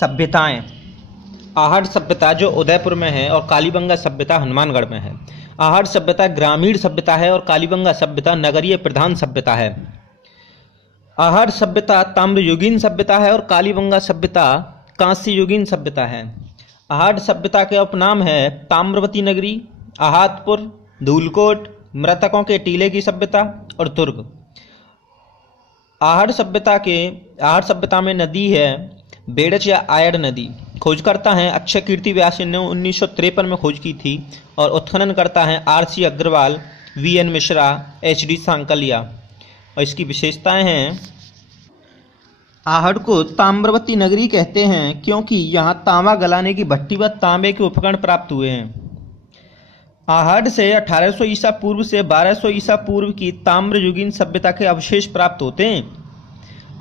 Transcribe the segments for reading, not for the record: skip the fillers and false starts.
सभ्यताएं। आहट सभ्यता जो उदयपुर में है और कालीबंगा सभ्यता हनुमानगढ़ में है। आहट सभ्यता ग्रामीण सभ्यता है और कालीबंगा सभ्यता नगरीय प्रधान सभ्यता है। आहट सभ्यता ताम्रयुगीन सभ्यता है और कालीबंगा सभ्यता कांस्ययुगीन सभ्यता है। आहट सभ्यता के उपनाम है ताम्रवती नगरी, आहातपुर, धूलकोट, मृतकों के टीले की सभ्यता और तुर्क। आहट सभ्यता में नदी है बेड़च या आयड़ नदी। खोजकर्ता हैं अक्षय कीर्ति व्यास ने 1953 में खोज की थी और उत्खनन करता है RC Agarwal, VN Mishra, HD Sankalia. और इसकी विशेषताएं हैं, आहट को ताम्रवती नगरी कहते हैं क्योंकि यहाँ तांबा गलाने की भट्टी व तांबे के उपकरण प्राप्त हुए हैं। आहट से 1800 ईसा पूर्व से 1200 ईसा पूर्व की ताम्रयुगीन सभ्यता के अवशेष प्राप्त होते हैं।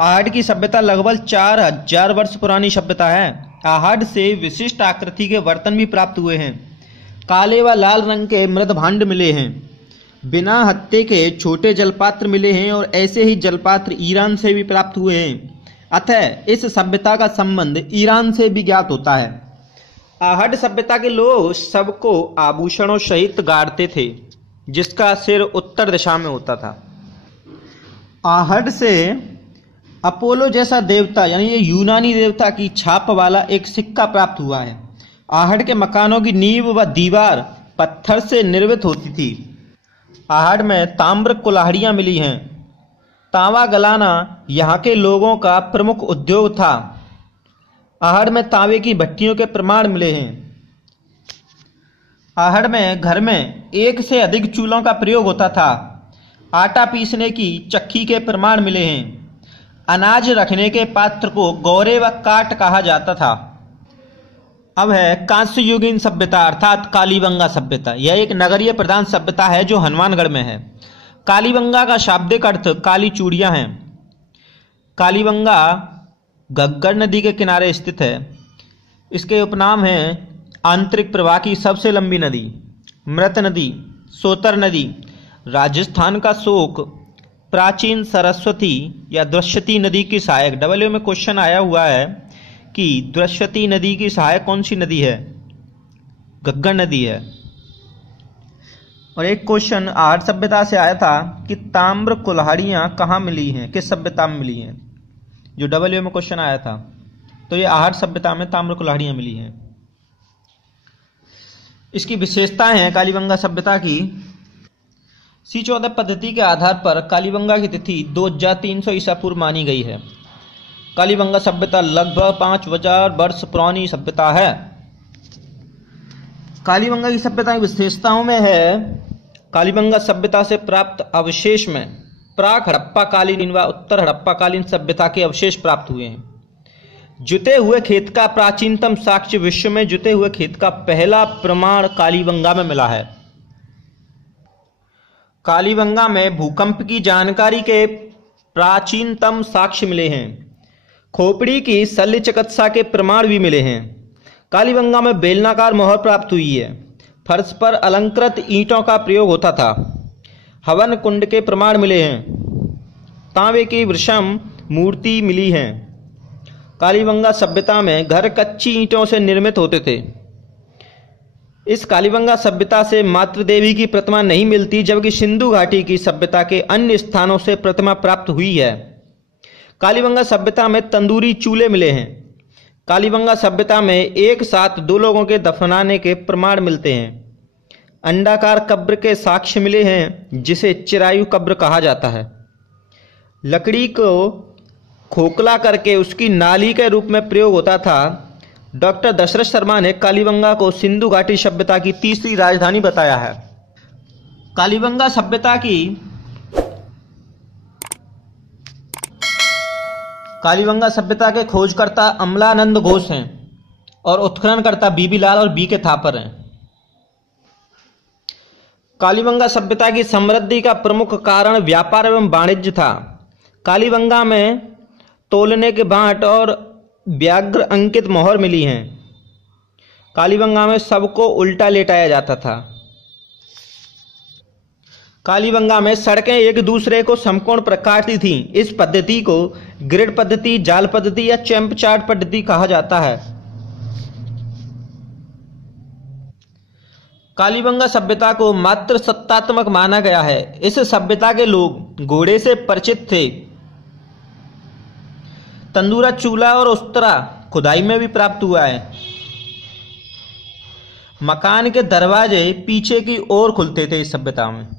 आहट की सभ्यता लगभग 4000 वर्ष पुरानी सभ्यता है। आहट से विशिष्ट आकृति के बर्तन भी प्राप्त हुए हैं। काले व लाल रंग के मृद भांड मिले हैं। बिना हत्थे के छोटे जलपात्र मिले हैं और ऐसे ही जलपात्र ईरान से भी प्राप्त हुए हैं। अतः इस सभ्यता का संबंध ईरान से भी ज्ञात होता है। आहट सभ्यता के लोग सबको आभूषणों सहित गाड़ते थे जिसका सिर उत्तर दिशा में होता था। आहट से अपोलो जैसा देवता यानी ये यूनानी देवता की छाप वाला एक सिक्का प्राप्त हुआ है। आहट के मकानों की नींव व दीवार पत्थर से निर्मित होती थी। आहट में ताम्र कुल्हाड़ियां मिली हैं। तांबा गलाना यहाँ के लोगों का प्रमुख उद्योग था। आहट में तांबे की भट्टियों के प्रमाण मिले हैं। आहट में घर में एक से अधिक चूल्हों का प्रयोग होता था। आटा पीसने की चक्की के प्रमाण मिले हैं। अनाज रखने के पात्र को गौरे व काट कहा जाता था। अब है कांस्ययुगीन सभ्यता अर्थात कालीबंगा सभ्यता। यह एक नगरीय प्रधान सभ्यता है जो हनुमानगढ़ में है। कालीबंगा का शाब्दिक अर्थ काली चूड़ियां हैं। कालीबंगा घग्गर नदी के किनारे स्थित है। इसके उपनाम हैं आंतरिक प्रवाह की सबसे लंबी नदी, मृत नदी, सोतर नदी, राजस्थान का शोक, प्राचीन सरस्वती या द्रश्यती नदी की सहायक। डबल्यू में क्वेश्चन आया हुआ है कि द्रश्यती नदी की सहायक कौन सी नदी है? घग्गर नदी है। और एक क्वेश्चन आहट सभ्यता से आया था कि ताम्र कुल्हाड़ियां कहाँ मिली हैं, किस सभ्यता में मिली हैं, जो डबल्यू में क्वेश्चन आया था। तो ये आहट सभ्यता में ताम्र कुल्हाड़ियां मिली हैं। इसकी विशेषताएं हैं कालीबंगा सभ्यता की। C14 पद्धति के आधार पर कालीबंगा की तिथि 2300 ईसा पूर्व मानी गई है। कालीबंगा सभ्यता लगभग 5000 वर्ष पुरानी सभ्यता है। कालीबंगा की सभ्यता की विशेषताओं में है, कालीबंगा सभ्यता से प्राप्त अवशेष में प्राक हड़प्पा कालीन व उत्तर हड़प्पा कालीन सभ्यता के अवशेष प्राप्त हुए हैं। जुते हुए खेत का प्राचीनतम साक्ष्य विश्व में जुते हुए खेत का पहला प्रमाण कालीबंगा में मिला है। कालीबंगा में भूकंप की जानकारी के प्राचीनतम साक्ष्य मिले हैं। खोपड़ी की शल्य चिकित्सा के प्रमाण भी मिले हैं। कालीबंगा में बेलनाकार मोहर प्राप्त हुई है। फर्श पर अलंकृत ईंटों का प्रयोग होता था। हवन कुंड के प्रमाण मिले हैं। तांबे की वृषम मूर्ति मिली है। कालीबंगा सभ्यता में घर कच्ची ईंटों से निर्मित होते थे। इस कालीबंगा सभ्यता से मातृ देवी की प्रतिमा नहीं मिलती, जबकि सिंधु घाटी की सभ्यता के अन्य स्थानों से प्रतिमा प्राप्त हुई है। कालीबंगा सभ्यता में तंदूरी चूल्हे मिले हैं। कालीबंगा सभ्यता में एक साथ 2 लोगों के दफनाने के प्रमाण मिलते हैं। अंडाकार कब्र के साक्ष्य मिले हैं जिसे चिरायु कब्र कहा जाता है। लकड़ी को खोखला करके उसकी नाली के रूप में प्रयोग होता था। डॉक्टर दशरथ शर्मा ने कालीबंगा को सिंधु घाटी सभ्यता की तीसरी राजधानी बताया है। कालीबंगा सभ्यता के खोजकर्ता अमलानंद घोष हैं और उत्खननकर्ता बीबी लाल और BK थापर हैं। कालीबंगा सभ्यता की समृद्धि का प्रमुख कारण व्यापार एवं वाणिज्य था। कालीबंगा में तोलने के बांट और व्याघ्र अंकित मोहर मिली हैं। कालीबंगा में सबको उल्टा लेटाया जाता था। कालीबंगा में सड़कें एक दूसरे को समकोण पर काटती थीं। इस पद्धति को ग्रिड पद्धति, जाल पद्धति या चैंप चार्ट पद्धति कहा जाता है। कालीबंगा सभ्यता को मात्र सत्तात्मक माना गया है। इस सभ्यता के लोग घोड़े से परिचित थे। तंदूरा चूल्हा और उस्तरा खुदाई में भी प्राप्त हुआ है। मकान के दरवाजे पीछे की ओर खुलते थे इस सभ्यता में।